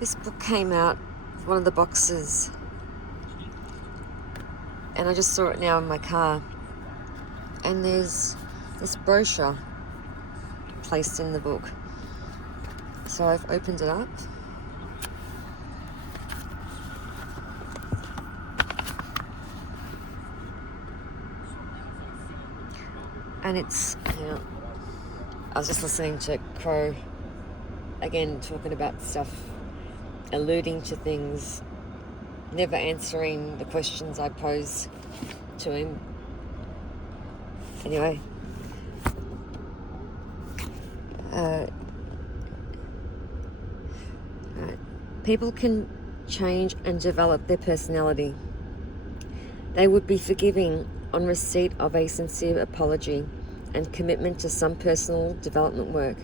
This book came out, one of the boxes, and I just saw it now in my car. And there's this brochure placed in the book. So I've opened it up. And it's, I was just listening to Crow again talking about stuff, alluding to things, never answering the questions I pose to him. Anyway, people can change and develop their personality. They would be forgiving on receipt of a sincere apology and commitment to some personal development work.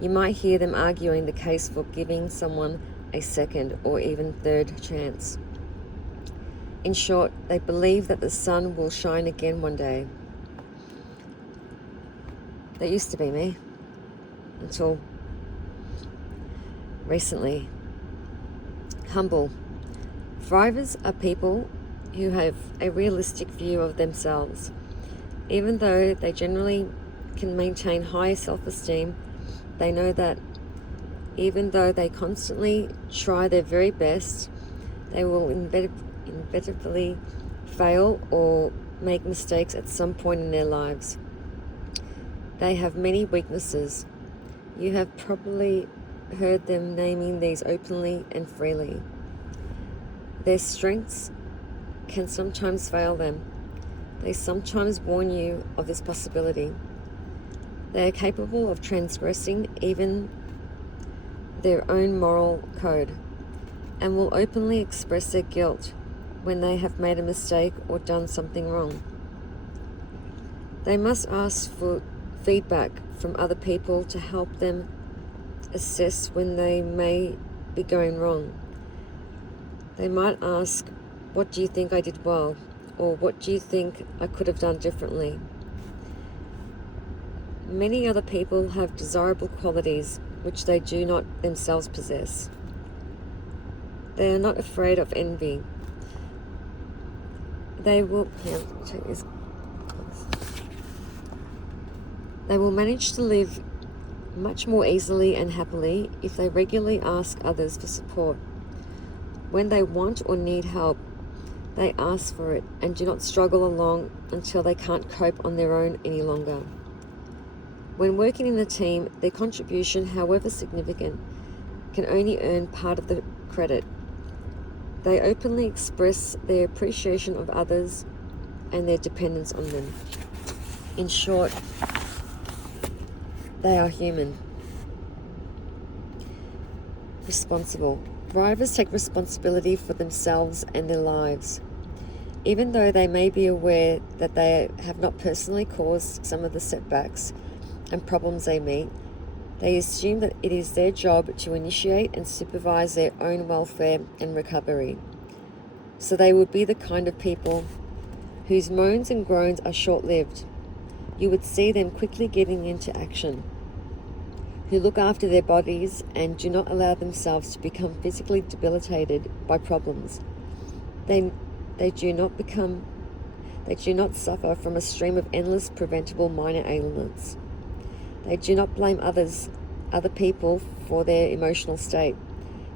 You might hear them arguing the case for giving someone a second or even third chance. In short, they believe that the sun will shine again one day. That used to be me, until recently. Humble. Thrivers are people who have a realistic view of themselves. Even though they generally can maintain high self-esteem, they know that even though they constantly try their very best, they will inevitably fail or make mistakes at some point in their lives. They have many weaknesses. You have probably heard them naming these openly and freely. Their strengths can sometimes fail them. They sometimes warn you of this possibility. They are capable of transgressing even their own moral code and will openly express their guilt when they have made a mistake or done something wrong. They must ask for feedback from other people to help them assess when they may be going wrong. They might ask, "What do you think I did well?" or "What do you think I could have done differently?" Many other people have desirable qualities which they do not themselves possess. They are not afraid of envy. They will manage to live much more easily and happily if they regularly ask others for support. When they want or need help, they ask for it and do not struggle along until they can't cope on their own any longer. When working in a team, their contribution, however significant, can only earn part of the credit. They openly express their appreciation of others and their dependence on them. In short, they are human. Responsible. Thrivers take responsibility for themselves and their lives. Even though they may be aware that they have not personally caused some of the setbacks and problems they meet, they assume that it is their job to initiate and supervise their own welfare and recovery. So they would be the kind of people whose moans and groans are short-lived. You would see them quickly getting into action, who look after their bodies and do not allow themselves to become physically debilitated by problems. They do not suffer from a stream of endless preventable minor ailments. They do not blame other people for their emotional state,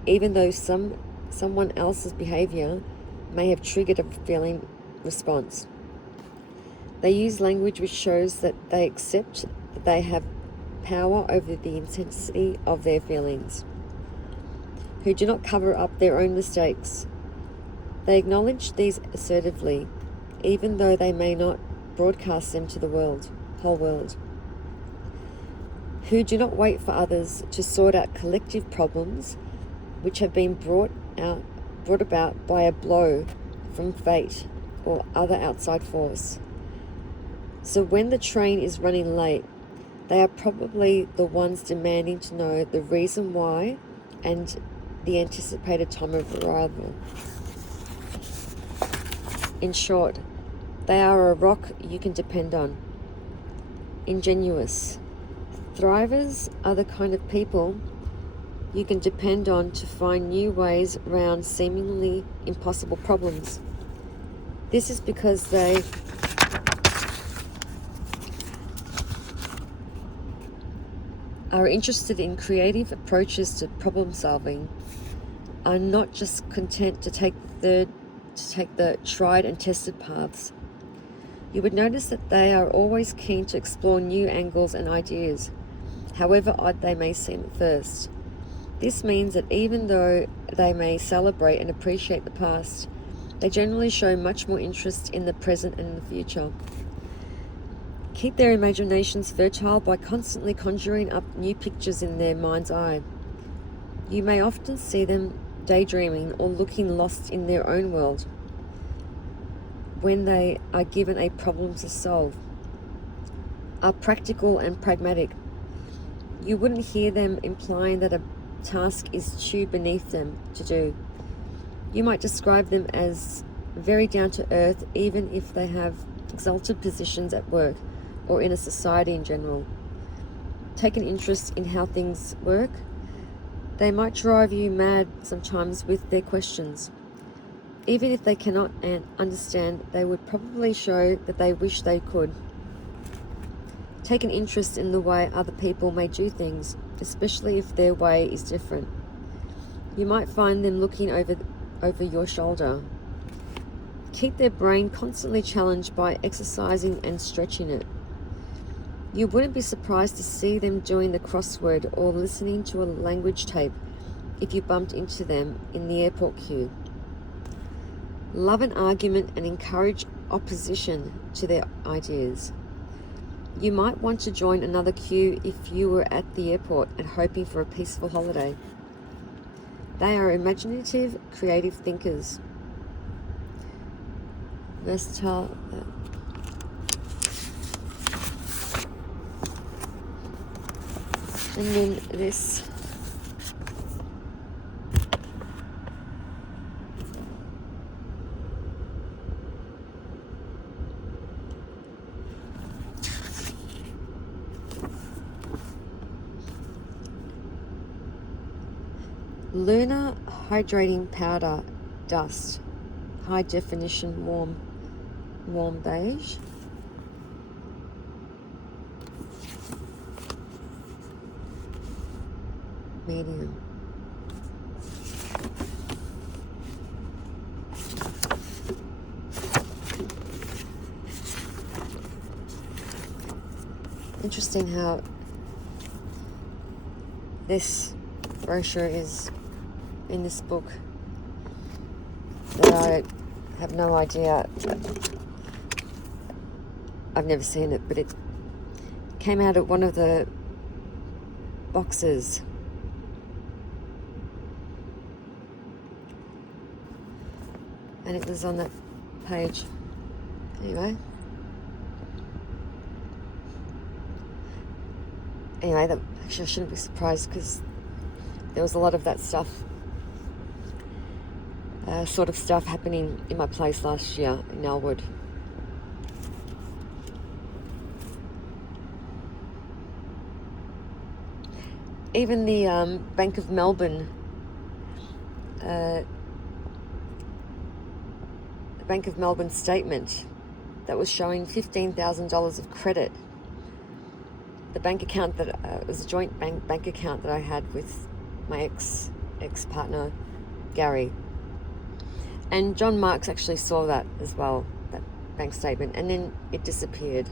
even though someone else's behavior may have triggered a feeling response. They use language which shows that they accept that they have power over the intensity of their feelings, who do not cover up their own mistakes. They acknowledge these assertively, even though they may not broadcast them to the whole world, who do not wait for others to sort out collective problems which have been brought about by a blow from fate or other outside force. So when the train is running late, they are probably the ones demanding to know the reason why and the anticipated time of arrival. In short, they are a rock you can depend on. Ingenuous. Thrivers are the kind of people you can depend on to find new ways around seemingly impossible problems. This is because they are interested in creative approaches to problem solving, are not just content to take the tried and tested paths. You would notice that they are always keen to explore new angles and ideas, however odd they may seem at first. This means that even though they may celebrate and appreciate the past, they generally show much more interest in the present and in the future. Keep their imaginations fertile by constantly conjuring up new pictures in their mind's eye. You may often see them daydreaming or looking lost in their own world when they are given a problem to solve. Are practical and pragmatic. You wouldn't hear them implying that a task is too beneath them to do. You might describe them as very down to earth, even if they have exalted positions at work or in a society in general. Take an interest in how things work. They might drive you mad sometimes with their questions. Even if they cannot understand, they would probably show that they wish they could. Take an interest in the way other people may do things, especially if their way is different. You might find them looking over your shoulder. Keep their brain constantly challenged by exercising and stretching it. You wouldn't be surprised to see them doing the crossword or listening to a language tape if you bumped into them in the airport queue. Love an argument and encourage opposition to their ideas. You might want to join another queue if you were at the airport and hoping for a peaceful holiday. They are imaginative, creative thinkers. Versatile. And then this. Lunar hydrating powder dust, high definition warm beige. Medium. Interesting how this brochure is in this book that I have no idea. I've never seen it, but it came out of one of the boxes. And it was on that page. Anyway, that actually I shouldn't be surprised because there was a lot of that stuff, sort of stuff happening in my place last year in Elwood. Even the Bank of Melbourne, statement that was showing $15,000 of credit. The bank account that it was a joint bank account that I had with my ex-partner Gary, and John Marks actually saw that as well, that bank statement, and then it disappeared.